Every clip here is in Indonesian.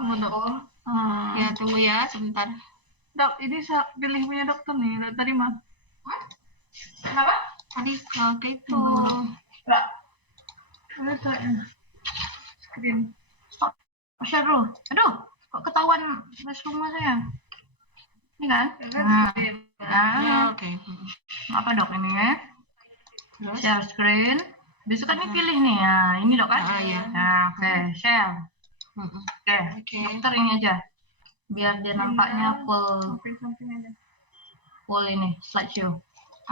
Tunggu dok. Ya tunggu ya sebentar. Dok, ini pilih punya dokter nih. Tadi mah. Kenapa? Tadi itu. Enggak. Udah saya. Screen. Stop. Share dulu. Aduh, kok ketahuan flash rumah saya? Ini kan? Oke. Apa dok ini ya? Share screen. Besok kan ini pilih nih ya. Ini dok kan? Ya. Nah, oke, share. Oke, dokter ini aja. Biar dia nampaknya full ini slideshow.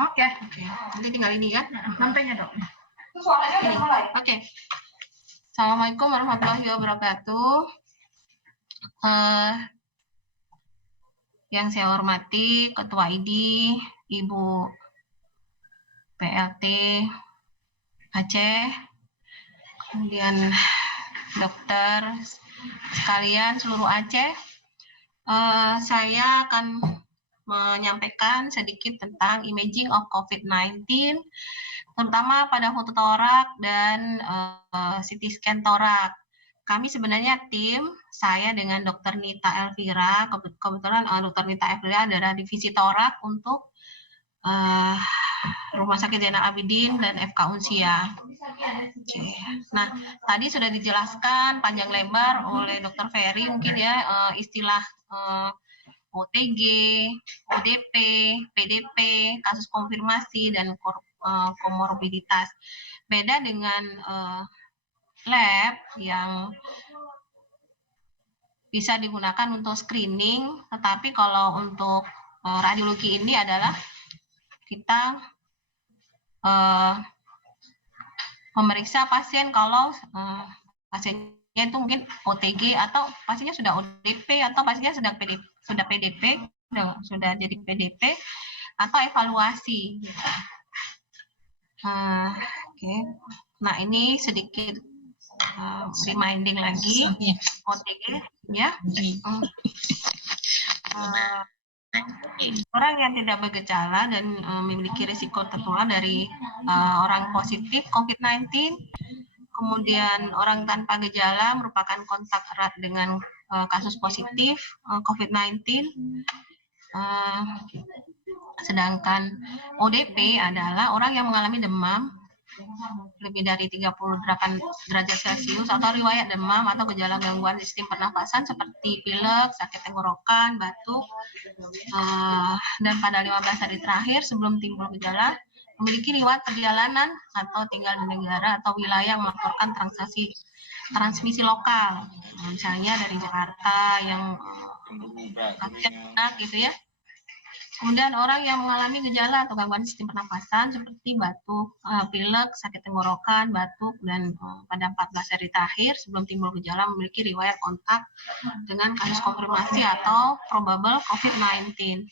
Oke. Nanti tinggal ini kan? Sampainya dok. Suaranya udah mulai. Oke. Assalamualaikum warahmatullahi wabarakatuh. Yang saya hormati Ketua ID, Ibu PLT Aceh, kemudian dokter sekalian seluruh Aceh. Saya akan menyampaikan sedikit tentang imaging of COVID-19, terutama pada foto torak dan CT scan torak. Kami sebenarnya tim, saya dengan Dr. Nita Elvira, kebetulan Dr. Nita Elvira adalah divisi torak untuk Rumah Sakit Zainal Abidin dan FK Unsia. Nah, tadi sudah dijelaskan panjang lebar oleh Dr. Ferry, mungkin ya istilah OTG, ODP, PDP, kasus konfirmasi, dan komorbiditas. Beda dengan lab yang bisa digunakan untuk screening, tetapi kalau untuk radiologi ini adalah kita memeriksa pasien kalau pasiennya itu mungkin OTG atau pasiennya sudah ODP atau pasiennya sudah PDP, sudah jadi PDP atau evaluasi. Oke. Nah, ini sedikit reminding lagi OTG ya. Orang yang tidak bergejala dan memiliki risiko tertular dari orang positif COVID-19, kemudian orang tanpa gejala merupakan kontak erat dengan kasus positif COVID-19, sedangkan ODP adalah orang yang mengalami demam lebih dari 38 derajat Celcius atau riwayat demam atau gejala gangguan sistem pernafasan seperti pilek, sakit tenggorokan, batuk, dan pada 15 hari terakhir sebelum timbul gejala memiliki riwayat perjalanan atau tinggal di negara atau wilayah yang melaporkan transmisi lokal, misalnya dari Jakarta yang gitu ya. Kemudian orang yang mengalami gejala atau gangguan sistem pernapasan seperti batuk, pilek, sakit tenggorokan, batuk, dan pada 14 hari terakhir sebelum timbul gejala memiliki riwayat kontak dengan kasus konfirmasi atau probable COVID-19.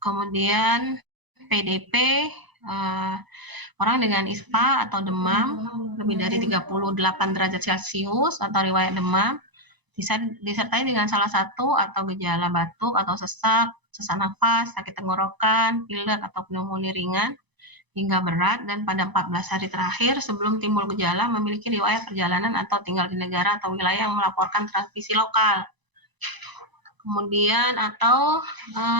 Kemudian PDP, orang dengan ISPA atau demam lebih dari 38 derajat Celcius atau riwayat demam, bisa disertai dengan salah satu atau gejala batuk atau sesak nafas, sakit tenggorokan, pilek atau pneumonia ringan hingga berat, dan pada 14 hari terakhir sebelum timbul gejala memiliki riwayat perjalanan atau tinggal di negara atau wilayah yang melaporkan transmisi lokal. Kemudian atau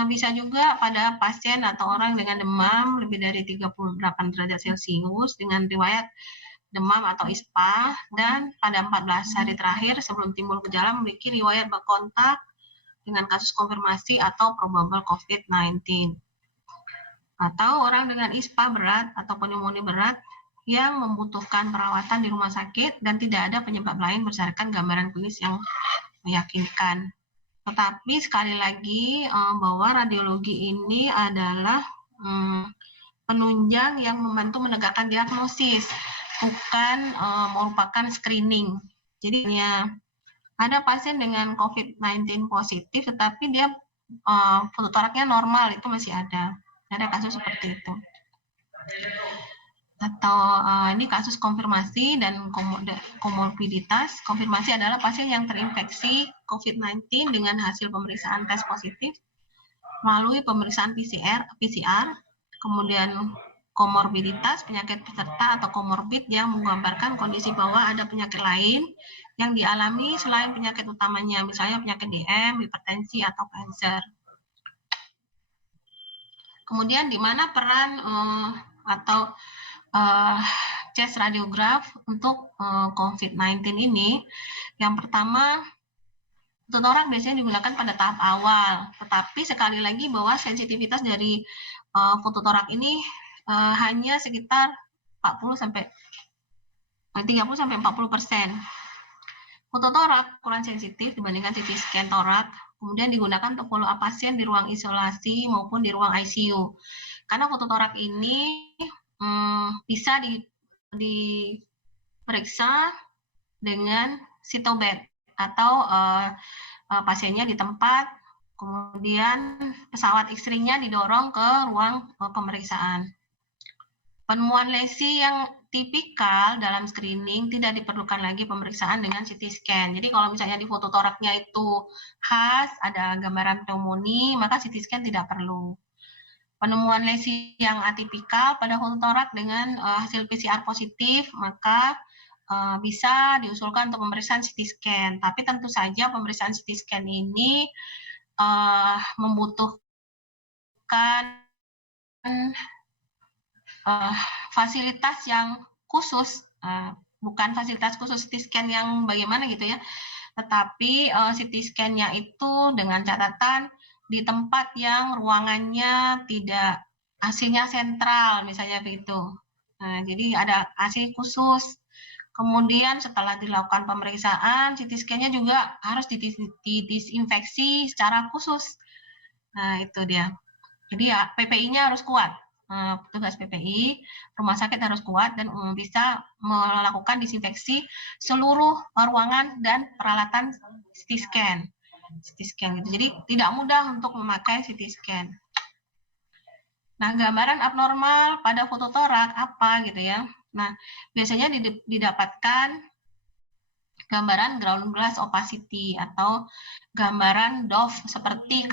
bisa juga pada pasien atau orang dengan demam lebih dari 38 derajat Celcius dengan riwayat demam atau ISPA, dan pada 14 hari terakhir sebelum timbul gejala memiliki riwayat berkontak dengan kasus konfirmasi atau probable COVID-19. Atau orang dengan ISPA berat atau pneumonia berat yang membutuhkan perawatan di rumah sakit dan tidak ada penyebab lain berdasarkan gambaran klinis yang meyakinkan. Tetapi sekali lagi bahwa radiologi ini adalah penunjang yang membantu menegakkan diagnosis, bukan merupakan screening. Jadi ada pasien dengan COVID-19 positif, tetapi dia foto toraknya normal, itu masih ada. Ada kasus seperti itu. Atau ini kasus konfirmasi dan komorbiditas. Konfirmasi adalah pasien yang terinfeksi COVID-19 dengan hasil pemeriksaan tes positif melalui pemeriksaan PCR, kemudian komorbiditas, penyakit peserta atau komorbid yang menggambarkan kondisi bahwa ada penyakit lain yang dialami selain penyakit utamanya, misalnya penyakit DM, hipertensi, atau kanker. Kemudian di mana peran atau chest radiograph untuk COVID-19 ini? Yang pertama, fototorak biasanya digunakan pada tahap awal, tetapi sekali lagi bahwa sensitivitas dari fototorak ini hanya sekitar 30 sampai 40%. Fototorak kurang sensitif dibandingkan CT scan torak, kemudian digunakan untuk follow up pasien di ruang isolasi maupun di ruang ICU. Karena fototorak ini bisa diperiksa dengan sitobed atau pasiennya di tempat, kemudian pesawat X-ray-nya didorong ke ruang pemeriksaan. Penemuan lesi yang tipikal dalam screening tidak diperlukan lagi pemeriksaan dengan CT scan. Jadi kalau misalnya di foto toraknya itu khas, ada gambaran pneumonia, maka CT scan tidak perlu. Penemuan lesi yang atipikal pada foto torak dengan hasil PCR positif, maka bisa diusulkan untuk pemeriksaan CT scan. Tapi tentu saja pemeriksaan CT scan ini membutuhkan fasilitas yang khusus, bukan fasilitas khusus CT scan yang bagaimana gitu ya, tetapi CT scan-nya itu dengan catatan di tempat yang ruangannya tidak AC-nya sentral, misalnya begitu. Nah, jadi ada AC khusus. Kemudian setelah dilakukan pemeriksaan, CT scan-nya juga harus didisinfeksi secara khusus. Nah, itu dia. Jadi ya PPI-nya harus kuat. Petugas PPI, rumah sakit harus kuat dan bisa melakukan disinfeksi seluruh ruangan dan peralatan CT scan. Gitu. Jadi tidak mudah untuk memakai CT scan. Nah, gambaran abnormal pada fototorak apa gitu ya. Nah, biasanya didapatkan gambaran ground glass opacity atau gambaran doff seperti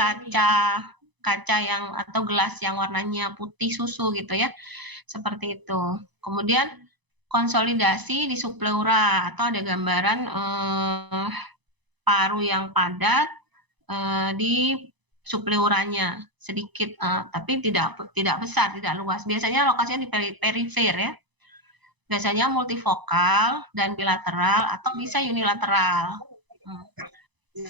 kaca yang atau gelas yang warnanya putih susu gitu ya, seperti itu. Kemudian konsolidasi di subpleura atau ada gambaran paru yang padat di subpleuranya sedikit, tapi tidak besar, tidak luas. Biasanya lokasinya di perifer ya. Biasanya multifokal dan bilateral atau bisa unilateral.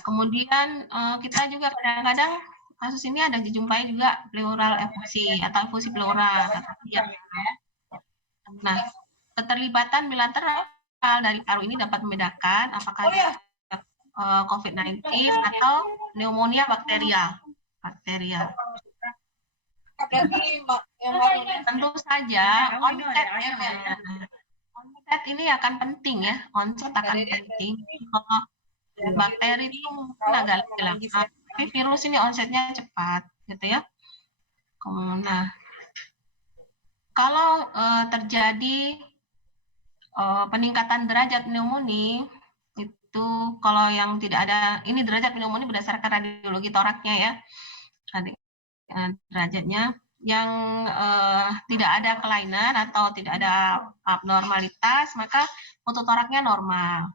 Kemudian kita juga kadang-kadang kasus ini ada dijumpai juga pleural efusi atau efusi pleura. Nah, keterlibatan bilateral dari paru ini dapat membedakan apakah COVID-19 atau pneumonia bakterial. Tentu saja onset ini akan penting ya, onset akan penting. Kalau bakteri itu mungkin agak lama, tapi virus ini onsetnya cepat, gitu ya. Nah, kalau terjadi peningkatan derajat pneumonia, itu kalau yang tidak ada, ini derajat pneumonia berdasarkan radiologi toraknya ya, derajatnya yang tidak ada kelainan atau tidak ada abnormalitas, maka fototoraknya normal.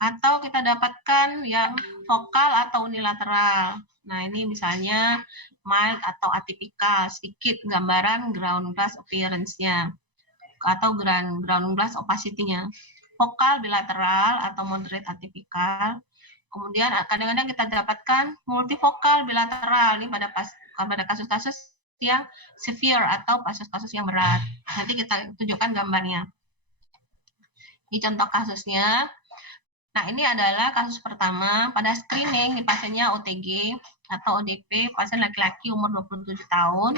Atau kita dapatkan yang vokal atau unilateral. Nah, ini misalnya mild atau atipikal, sedikit gambaran ground glass appearance-nya atau ground glass opacity-nya. Vokal bilateral atau moderate atipikal. Kemudian kadang-kadang kita dapatkan multivokal bilateral ini pada kasus-kasus yang severe atau kasus-kasus yang berat. Nanti kita tunjukkan gambarnya. Ini contoh kasusnya. Nah, ini adalah kasus pertama pada screening di pasiennya OTG atau ODP, pasien laki-laki umur 27 tahun.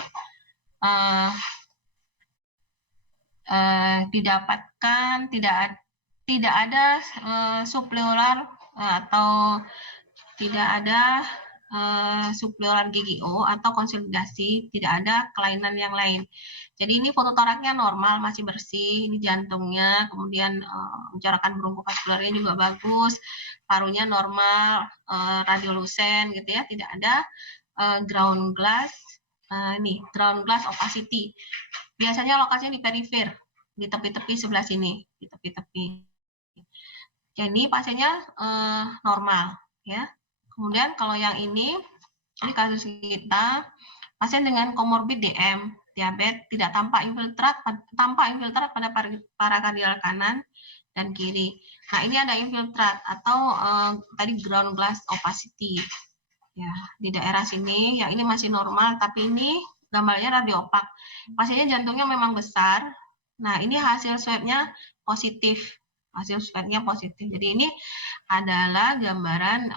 Didapatkan tidak ada subpleural atau tidak ada subpleural GGO atau konsolidasi, tidak ada kelainan yang lain. Jadi ini fototoraknya normal, masih bersih, ini jantungnya, kemudian mencorakan bronkovaskularnya juga bagus, parunya normal, radiolucent gitu ya, tidak ada ground glass, ini ground glass opacity. Biasanya lokasinya di perifer, di tepi-tepi sebelah sini, di tepi-tepi. Jadi pasiennya normal, ya. Kemudian kalau yang ini kasus kita, pasien dengan komorbid DM, diabetes, tidak tampak infiltrat pada parakardial kanan dan kiri. Nah, ini ada infiltrat atau tadi ground glass opacity. Ya, di daerah sini, yang ini masih normal, tapi ini gambarnya radiopak. Pasiennya jantungnya memang besar. Nah, ini hasil swabnya positif. Hasil swabnya positif. Jadi ini adalah gambaran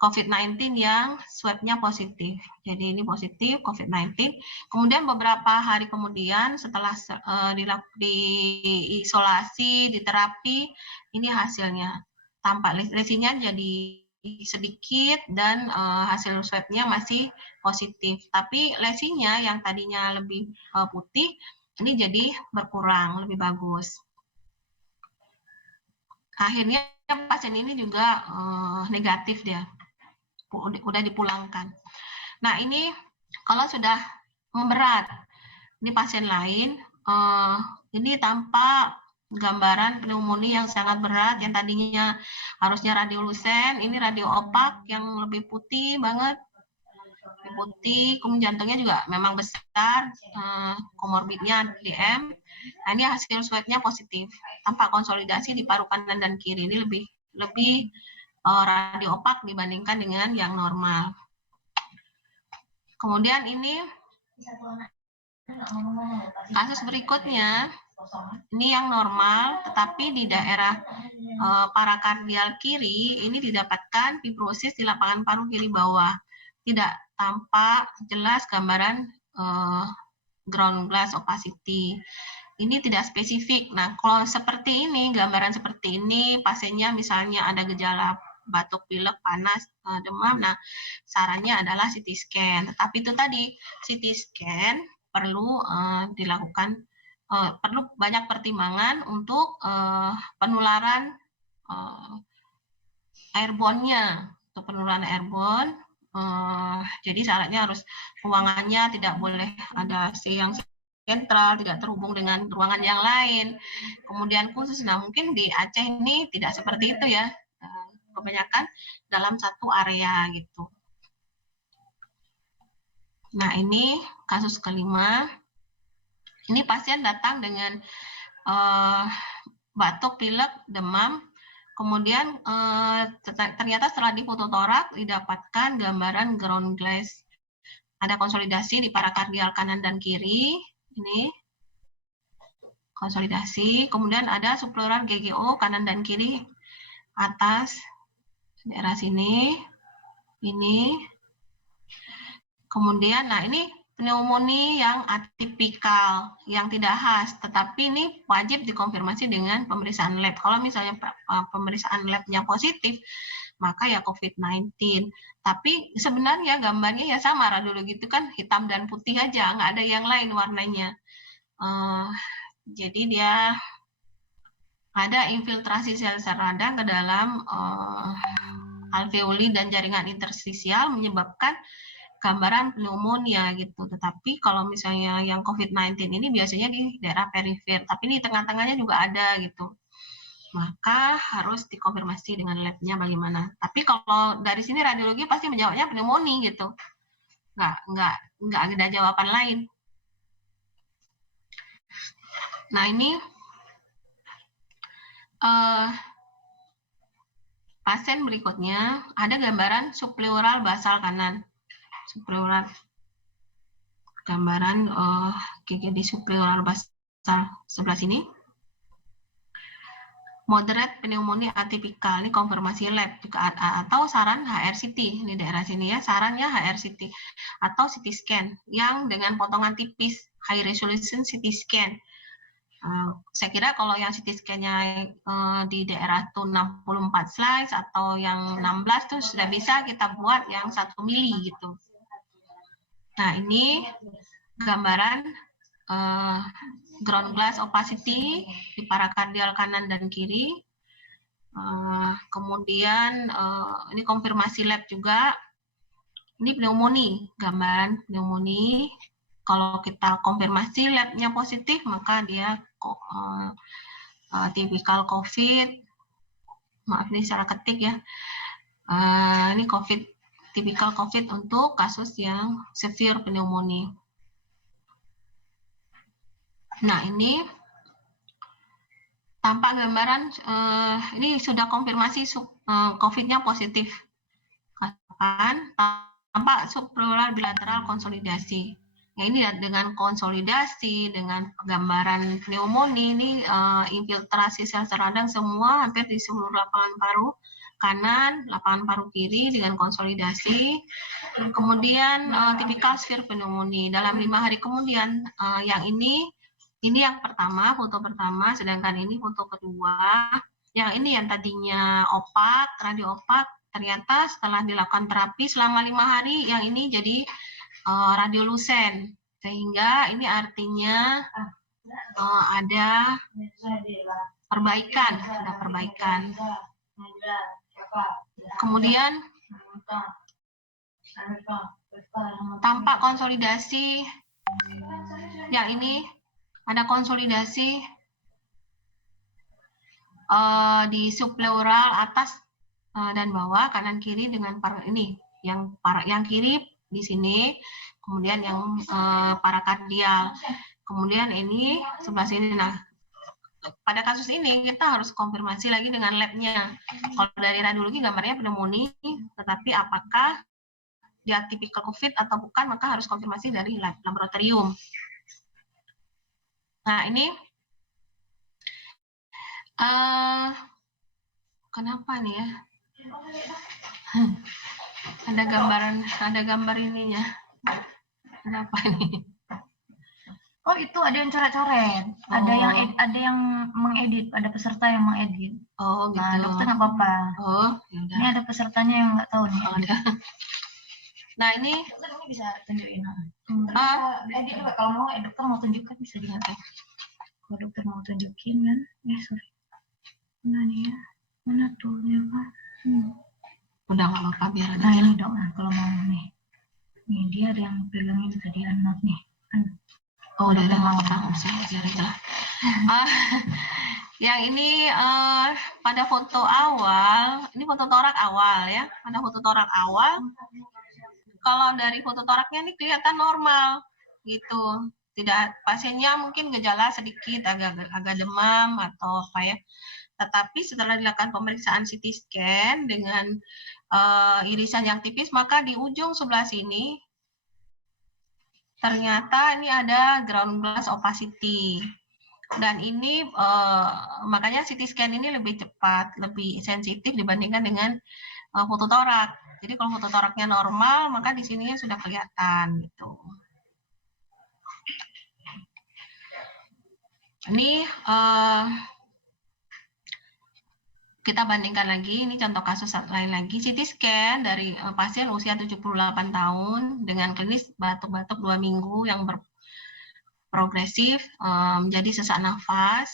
COVID-19 yang swabnya positif. Jadi ini positif COVID-19. Kemudian beberapa hari kemudian setelah diisolasi, diterapi, ini hasilnya. Tampak lesinya jadi sedikit dan hasil swabnya masih positif. Tapi lesinya yang tadinya lebih putih, ini jadi berkurang, lebih bagus. Akhirnya pasien ini juga negatif dia. Udah dipulangkan. Nah, ini kalau sudah memberat, ini pasien lain, ini tampak gambaran pneumonia yang sangat berat, yang tadinya harusnya radiolucent, ini radio opak yang lebih putih banget, lebih putih, kemudian jantungnya juga memang besar, komorbidnya DM. Nah, ini hasil swabnya positif, tampak konsolidasi di paru kanan dan kiri, ini lebih radio opak dibandingkan dengan yang normal. Kemudian ini kasus berikutnya, ini yang normal, tetapi di daerah parakardial kiri ini didapatkan fibrosis di lapangan paru kiri bawah. Tidak tampak jelas gambaran ground glass opacity. Ini tidak spesifik. Nah, kalau seperti ini, gambaran seperti ini, pasiennya misalnya ada gejala batuk, pilek, panas, demam. Nah, sarannya adalah CT scan. Tetapi itu tadi, CT scan perlu dilakukan, perlu banyak pertimbangan untuk penularan airborne-nya. Untuk penularan airborne, jadi syaratnya harus ruangannya tidak boleh ada yang sentral, tidak terhubung dengan ruangan yang lain. Kemudian khusus, nah mungkin di Aceh ini tidak seperti itu ya. Kebanyakan dalam satu area gitu. Nah, ini kasus kelima. Ini pasien datang dengan batuk, pilek, demam. Kemudian ternyata setelah difototorak didapatkan gambaran ground glass. Ada konsolidasi di parakardial kanan dan kiri. Ini konsolidasi. Kemudian ada subpleural GGO kanan dan kiri atas daerah sini, ini. Kemudian, nah ini pneumonia yang atipikal, yang tidak khas, tetapi ini wajib dikonfirmasi dengan pemeriksaan lab. Kalau misalnya pemeriksaan labnya positif, maka ya COVID-19. Tapi sebenarnya gambarnya ya sama, radiologi itu kan hitam dan putih aja, nggak ada yang lain warnanya. Jadi dia ada infiltrasi sel-sel radang ke dalam alveoli dan jaringan interstisial menyebabkan gambaran pneumonia gitu. Tetapi kalau misalnya yang COVID-19 ini biasanya di daerah perifer, tapi ini tengah-tengahnya juga ada gitu. Maka harus dikonfirmasi dengan labnya bagaimana. Tapi kalau dari sini radiologi pasti menjawabnya pneumonia gitu. Nggak ada jawaban lain. Nah, ini pasien berikutnya ada gambaran subpleural basal kanan. Subpleural. Gambaran GGD subpleural basal sebelah sini. Moderate pneumonia atipikal, ini konfirmasi lab juga, atau saran HRCT di daerah sini ya, sarannya HRCT atau CT scan yang dengan potongan tipis, high resolution CT scan. Saya kira kalau yang CT scan-nya di daerah tuh 64 slice atau yang 16 tuh sudah bisa kita buat yang 1 mili gitu. Nah, ini gambaran ground glass opacity di parakardial kanan dan kiri. Kemudian ini konfirmasi lab juga. Ini pneumonia, gambaran pneumonia. kalau kita konfirmasi labnya positif, maka dia tipikal COVID. Maaf ini salah ketik ya. Ini COVID, tipikal COVID untuk kasus yang severe pneumonia. Nah, ini tampak gambaran, ini sudah konfirmasi COVID-nya positif. Kan tampak subpleural bilateral konsolidasi. Nah, ini dengan konsolidasi, dengan gambaran pneumonia, ini infiltrasi sel radang semua hampir di seluruh lapangan paru kanan, lapangan paru kiri dengan konsolidasi. Kemudian tipikal sphere pneumonia. Dalam 5 hari kemudian, yang ini yang pertama, foto pertama, sedangkan ini foto kedua. Yang ini yang tadinya opak, radio opak, ternyata setelah dilakukan terapi selama 5 hari, yang ini jadi radiolucent, sehingga ini artinya ada perbaikan, Kemudian tampak konsolidasi, yang ini ada konsolidasi di subpleural atas dan bawah, kanan kiri dengan ini yang kiri di sini, kemudian yang parakardial, kemudian ini sebelah sini. Nah, pada kasus ini kita harus konfirmasi lagi dengan labnya. Kalau dari radiologi gambarnya pneumonia, tetapi apakah dia tipikal COVID atau bukan, maka harus konfirmasi dari laboratorium. Nah, ini kenapa nih ya? Ada gambar ininya. Kenapa ini? Oh, itu ada yang coret-coret. Ada yang mengedit, ada peserta yang mengedit. Oh, gitu. Nah, dokter nggak apa-apa. Oh, yaudah. Ini ada pesertanya yang nggak tahu nih. Oh, nah, ini dokter ini bisa tunjukin. Edit juga kalau mau, dokter mau tunjukkan bisa dilihat. Kalau dokter mau tunjukin kan? Sorry. Mana nih ya? Mana toolnya Pak? Udah nggak apa-apa biar ada. Nah, ini dok, kalau mau nih. Nih dia ada yang pegangin tadi anak nih. Oh, udah mau tahu saya biar aja. Yang ini pada foto awal, ini foto torak awal ya. Pada foto torak awal, kalau dari foto toraknya ini kelihatan normal gitu. Tidak, pasiennya mungkin gejala sedikit agak demam atau apa ya. Tetapi setelah dilakukan pemeriksaan CT scan dengan irisan yang tipis, maka di ujung sebelah sini ternyata ini ada ground glass opacity. Dan ini makanya CT scan ini lebih cepat, lebih sensitif dibandingkan dengan foto torak. Jadi kalau foto toraknya normal, maka di sininya sudah kelihatan gitu. Ini kita bandingkan lagi, ini contoh kasus lain lagi, CT scan dari pasien usia 78 tahun dengan klinis batuk-batuk 2 minggu yang berprogresif menjadi sesak nafas.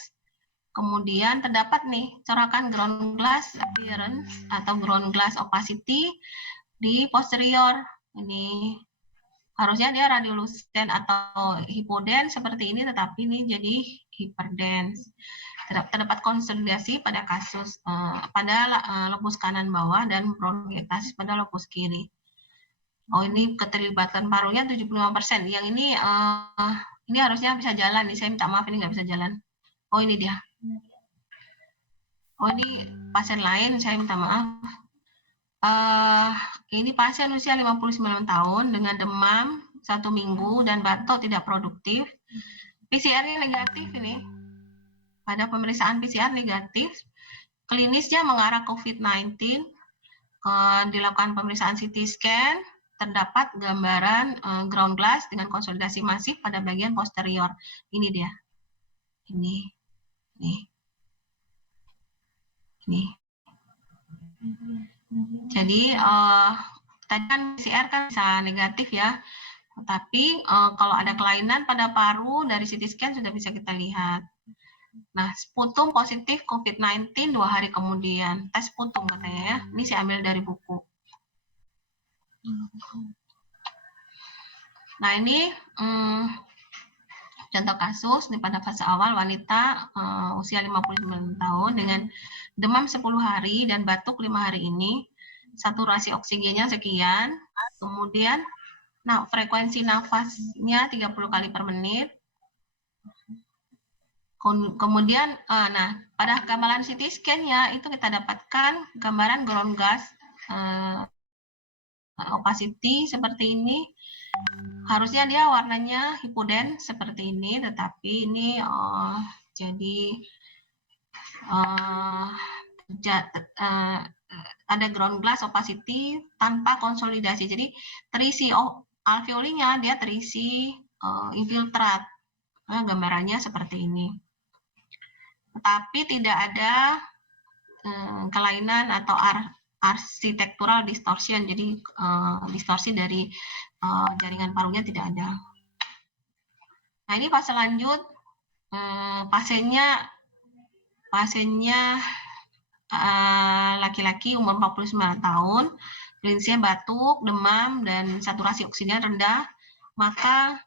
Kemudian terdapat nih corakan ground glass appearance atau ground glass opacity di posterior. Ini harusnya dia radiolucent atau hypodense seperti ini, tetapi ini jadi hyperdense. Terdapat konsolidasi pada kasus pada lobus kanan bawah dan bronkiektasis pada lobus kiri. Oh, ini keterlibatan parunya 75%. Yang ini harusnya bisa jalan nih. Saya minta maaf ini nggak bisa jalan. Oh, ini dia. Oh, ini pasien lain. Saya minta maaf. Ini pasien usia 59 tahun dengan demam 1 minggu dan batuk tidak produktif. PCR-nya negatif ini. Pada pemeriksaan PCR negatif, klinisnya mengarah COVID-19, dilakukan pemeriksaan CT scan, terdapat gambaran ground glass dengan konsolidasi masif pada bagian posterior. Ini dia. Ini. Jadi, tadi kan PCR kan bisa negatif ya, tetapi kalau ada kelainan pada paru dari CT scan sudah bisa kita lihat. Nah, sputum positif COVID-19 2 hari kemudian. Tes sputum katanya ya. Ini saya ambil dari buku. Nah, ini contoh kasus pada fase awal wanita usia 59 tahun dengan demam 10 hari dan batuk 5 hari ini. Saturasi oksigennya sekian. Kemudian frekuensi nafasnya 30 kali per menit. Kemudian, pada gambaran CT scan-nya itu kita dapatkan gambaran ground glass opacity seperti ini. Harusnya dia warnanya hipoden seperti ini, tetapi ini ada ground glass opacity tanpa konsolidasi. Jadi terisi alveolinya dia terisi infiltrat. Nah, gambarannya seperti ini. Tetapi tidak ada kelainan atau arsitektural distortion, jadi distorsi dari jaringan parunya tidak ada. Nah, ini fase lanjut, pasiennya laki-laki umur 49 tahun, klinisnya batuk, demam, dan saturasi oksigen rendah, maka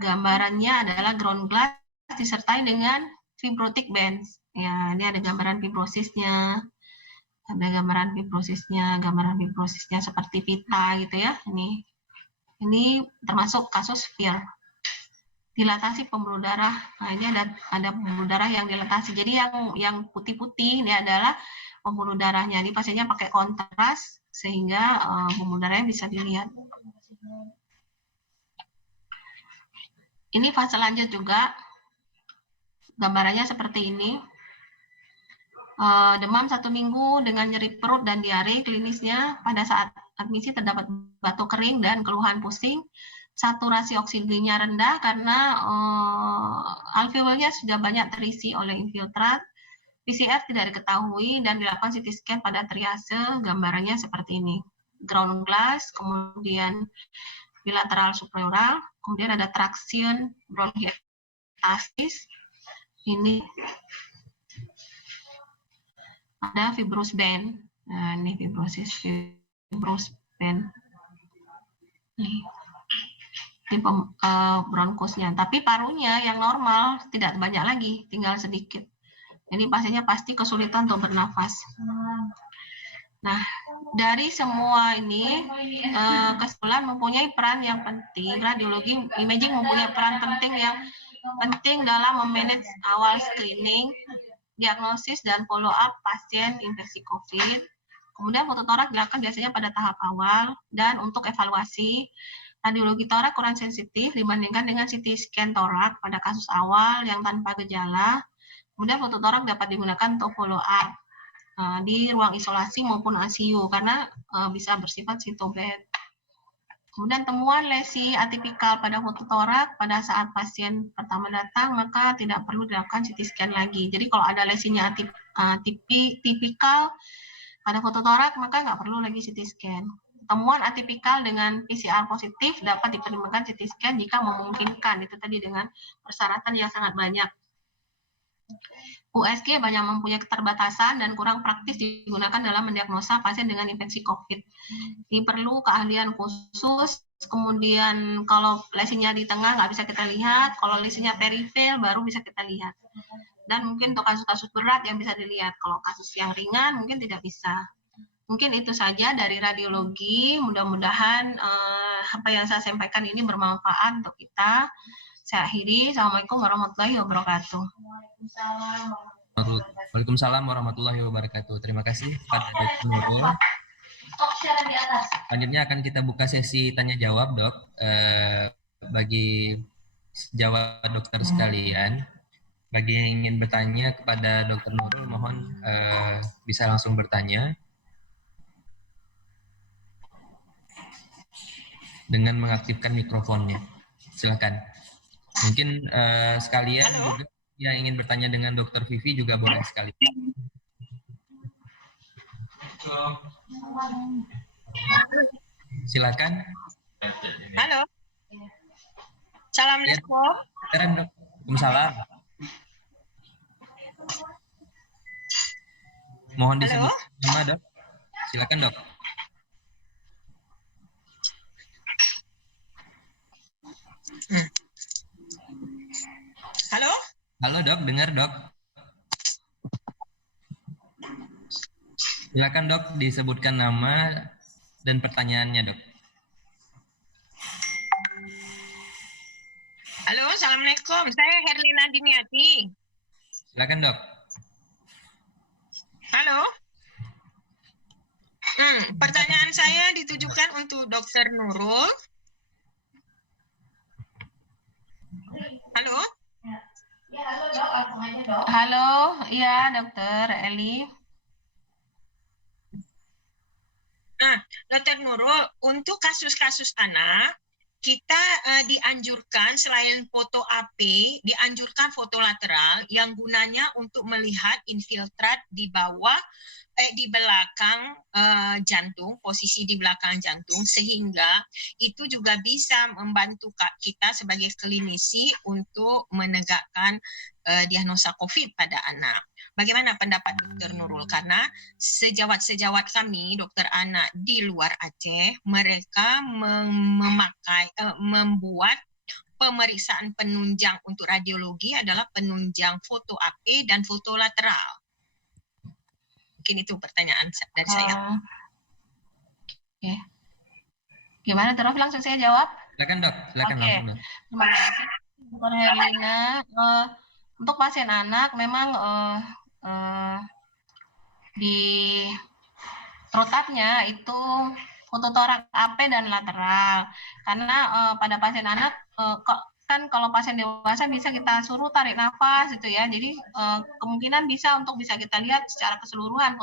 gambarannya adalah ground glass disertai dengan fibrotic bands. Ya, ini ada gambaran fibrosisnya. Ada gambaran fibrosisnya seperti pita gitu ya. Ini termasuk kasus FIR. Dilatasi pembuluh darah. Nah, ini ada pembuluh darah yang dilatasi. Jadi yang putih-putih ini adalah pembuluh darahnya. Ini pasiennya pakai kontras sehingga pembuluh darahnya bisa dilihat. Ini fase lanjut juga. Gambarannya seperti ini. Demam 1 minggu dengan nyeri perut dan diare klinisnya. Pada saat admisi terdapat batuk kering dan keluhan pusing. Saturasi oksigennya rendah karena alveolnya sudah banyak terisi oleh infiltrat. PCR tidak diketahui dan dilakukan CT scan pada triase. Gambarannya seperti ini. Ground glass, kemudian bilateral supraural, kemudian ada traction bronchiectasis. Ini ada fibrous band. Nah, ini fibrous band. Ini bronkusnya. Tapi parunya yang normal tidak banyak lagi, tinggal sedikit. Jadi pasiennya pasti kesulitan untuk bernafas. Nah, dari semua ini kesimpulan mempunyai peran yang penting. Radiologi imaging mempunyai peran penting dalam memanage awal screening, diagnosis dan follow up pasien infeksi COVID. Kemudian fototorak dilakukan biasanya pada tahap awal, dan untuk evaluasi radiologi torak kurang sensitif dibandingkan dengan CT scan torak pada kasus awal yang tanpa gejala. Kemudian fototorak dapat digunakan untuk follow up di ruang isolasi maupun ICU karena bisa bersifat sitobed. Kemudian temuan lesi atipikal pada fototorak pada saat pasien pertama datang, maka tidak perlu dilakukan CT scan lagi. Jadi kalau ada lesinya tipikal pada fototorak, maka nggak perlu lagi CT scan. Temuan atipikal dengan PCR positif dapat dipertimbangkan CT scan jika memungkinkan. Itu tadi dengan persyaratan yang sangat banyak. USG banyak mempunyai keterbatasan dan kurang praktis digunakan dalam mendiagnosa pasien dengan infeksi COVID. Ini perlu keahlian khusus, kemudian kalau lesinya di tengah nggak bisa kita lihat, kalau lesinya perifel baru bisa kita lihat. Dan mungkin untuk kasus-kasus berat yang bisa dilihat, kalau kasus yang ringan mungkin tidak bisa. Mungkin itu saja dari radiologi, mudah-mudahan apa yang saya sampaikan ini bermanfaat untuk kita. Saya akhiri, Assalamualaikum warahmatullahi wabarakatuh. Waalaikumsalam warahmatullahi wabarakatuh. Terima kasih kepada Dr. Nurul. Selanjutnya akan kita buka sesi tanya jawab, Dok. Bagi sejawat dokter sekalian, bagi yang ingin bertanya kepada Dr. Nurul, mohon bisa langsung bertanya dengan mengaktifkan mikrofonnya. Silakan. Mungkin sekalian juga yang ingin bertanya dengan Dr. Vivi juga boleh sekali. Silakan. Halo. Assalamualaikum. Waalaikumsalam. Mohon disebut nama, Dok. Silakan, Dok. Halo dok, dengar dok? Silakan dok, disebutkan nama dan pertanyaannya dok. Halo, Assalamualaikum. Saya Herlina Dimiati. Silakan dok. Halo. Pertanyaan saya ditujukan untuk Dr. Nurul. Halo. Ya, halo dok, langsung aja dok. Halo, iya Dokter Eli. Nah, Dr. Nurul, untuk kasus-kasus anak, kita dianjurkan selain foto AP, dianjurkan foto lateral yang gunanya untuk melihat infiltrat di bawah, di belakang jantung, posisi di belakang jantung, sehingga itu juga bisa membantu kita sebagai klinisi untuk menegakkan diagnosa COVID pada anak. Bagaimana pendapat Dr. Nurul? Karena sejawat-sejawat kami, dokter anak di luar Aceh, mereka membuat pemeriksaan penunjang untuk radiologi adalah penunjang foto AP dan foto lateral. Mungkin itu pertanyaan dari saya. Oke. Gimana Dr. Rofi, langsung saya jawab? Silakan dok, silakan langsung dok. Terima kasih Dr. Herlina. Untuk pasien anak memang di trotatnya itu foto torak AP dan lateral. Karena pada pasien anak kan kalau pasien dewasa bisa kita suruh tarik nafas gitu ya. Jadi kemungkinan bisa kita lihat secara keseluruhan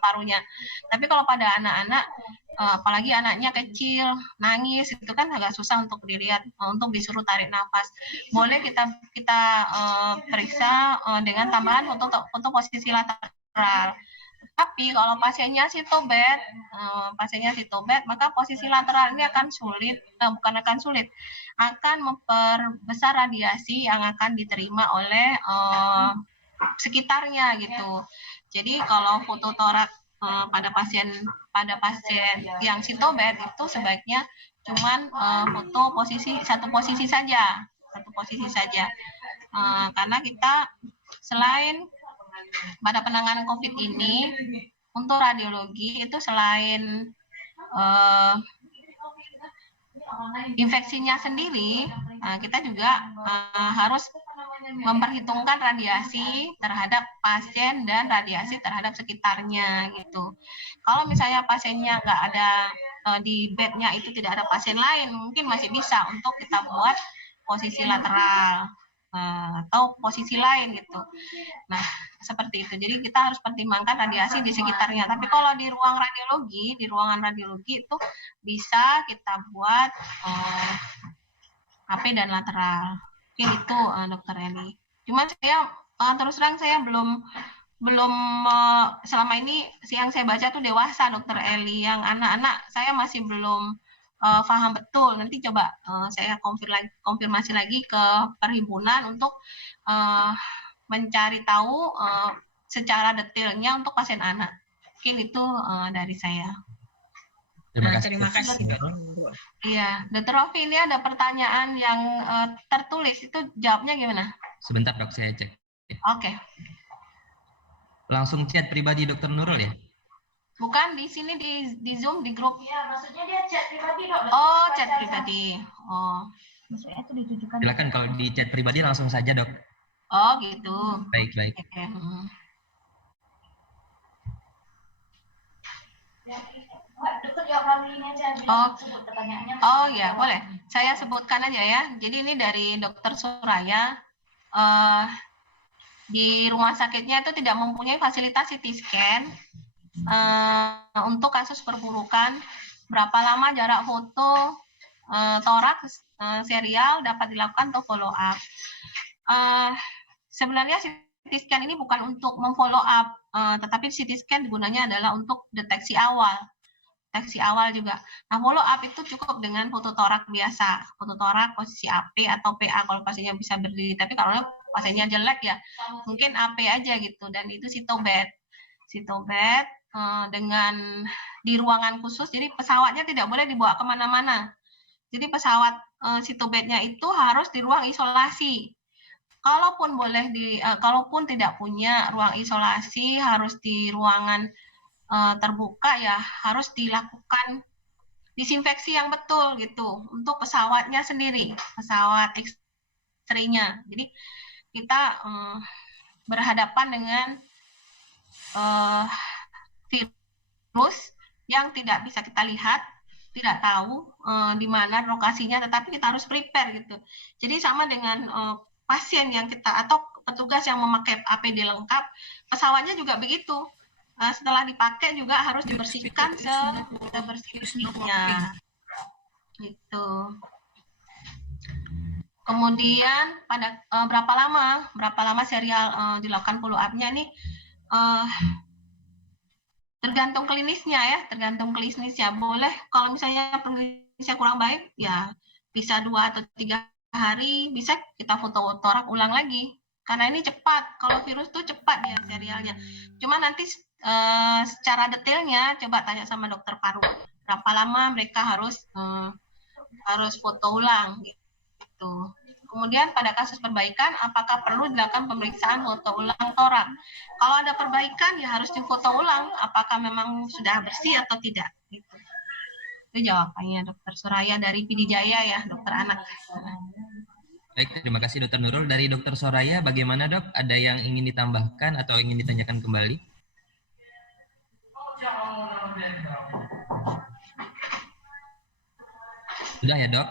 parunya. Tapi kalau pada anak-anak apalagi anaknya kecil, nangis, itu kan agak susah untuk dilihat, untuk disuruh tarik nafas. Boleh kita periksa dengan tambahan foto posisi lateral. Tapi kalau pasiennya sitobed, maka posisi lateral ini akan sulit, akan memperbesar radiasi yang akan diterima oleh sekitarnya gitu. Jadi kalau foto torak pada pasien yang sitobed itu sebaiknya cuman foto satu posisi saja, karena kita selain pada penanganan COVID ini untuk radiologi itu selain infeksinya sendiri, kita juga harus memperhitungkan radiasi terhadap pasien dan radiasi terhadap sekitarnya gitu. Kalau misalnya pasiennya nggak ada di bednya itu tidak ada pasien lain, mungkin masih bisa untuk kita buat posisi lateral atau posisi lain gitu. Nah, seperti itu. Jadi kita harus pertimbangkan radiasi di sekitarnya. Tapi kalau di ruangan radiologi itu bisa kita buat AP dan lateral. Mungkin itu Dokter Eli. Cuma saya terus terang saya belum selama ini yang saya baca tuh dewasa Dokter Eli, yang anak-anak saya masih belum paham betul. Nanti coba saya konfirmasi lagi ke perhimpunan untuk mencari tahu secara detailnya untuk pasien anak. Mungkin itu dari saya. Terima kasih. Iya, Dr. Rofi, ini ada pertanyaan yang tertulis, itu jawabnya gimana? Sebentar dok, saya cek. Oke. Langsung chat pribadi Dr. Nurul ya? Bukan, di sini di Zoom, di grup. Ya, maksudnya dia chat pribadi dok. Oh, chat pribadi. Oh. Maksudnya itu ditujukan. Silakan kalau di chat pribadi langsung saja dok. Oh gitu. Baik. Okay. Oh ya, boleh. Saya sebutkan aja ya. Jadi ini dari Dr. Suraya. Di rumah sakitnya itu tidak mempunyai fasilitas CT scan untuk kasus perburukan. Berapa lama jarak foto toraks serial dapat dilakukan untuk follow up. Sebenarnya CT scan ini bukan untuk memfollow up, tetapi CT scan gunanya adalah untuk deteksi awal juga. Nah, follow up itu cukup dengan foto torak biasa, foto torak posisi AP atau PA kalau pasiennya bisa berdiri. Tapi kalau pasiennya jelek ya, mungkin AP aja gitu. Dan itu sitobed dengan di ruangan khusus. Jadi pesawatnya tidak boleh dibawa kemana-mana. Jadi pesawat sitobednya itu harus di ruang isolasi. kalaupun kalaupun tidak punya ruang isolasi harus di ruangan terbuka, ya harus dilakukan disinfeksi yang betul gitu untuk pesawatnya sendiri, pesawat X-ray-nya. Jadi kita berhadapan dengan virus yang tidak bisa kita lihat, tidak tahu di mana lokasinya, tetapi kita harus prepare gitu. Jadi sama dengan pasien yang kita atau petugas yang memakai APD lengkap, pesawatnya juga begitu. Setelah dipakai juga harus dibersihkan sebersih-bersihnya. Gitu. Kemudian pada berapa lama serial dilakukan follow up-nya nih tergantung klinisnya ya, boleh kalau misalnya klinisnya kurang baik ya bisa 2 atau 3 hari bisa kita foto torak ulang lagi karena ini cepat, kalau virus tuh cepat ya serialnya. Cuma nanti secara detailnya coba tanya sama dokter paru berapa lama mereka harus foto ulang gitu. Kemudian pada kasus perbaikan, apakah perlu dilakukan pemeriksaan foto ulang torak? Kalau ada perbaikan, ya harus difoto ulang. Apakah memang sudah bersih atau tidak? Gitu. Itu jawabannya Dokter Soraya dari PD Jaya ya, dokter anak. Baik, terima kasih Dokter Nurul. Dari Dokter Soraya, bagaimana dok? Ada yang ingin ditambahkan atau ingin ditanyakan kembali? Sudah ya dok?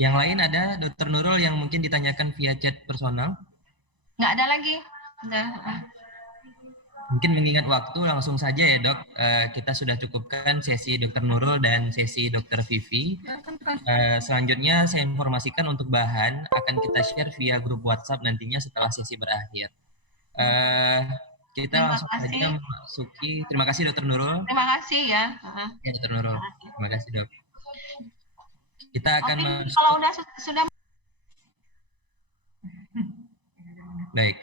Yang lain ada Dokter Nurul yang mungkin ditanyakan via chat personal? Nggak ada lagi. Udah. Mungkin mengingat waktu langsung saja ya dok, kita sudah cukupkan sesi Dokter Nurul dan sesi Dokter Vivi. Selanjutnya saya informasikan untuk bahan akan kita share via grup WhatsApp nantinya setelah sesi berakhir. Kita langsung saja memasuki. Terima kasih Dokter Nurul. Terima kasih ya. Ya Dokter Nurul. Terima kasih dok. Kita akan kalau sudah baik.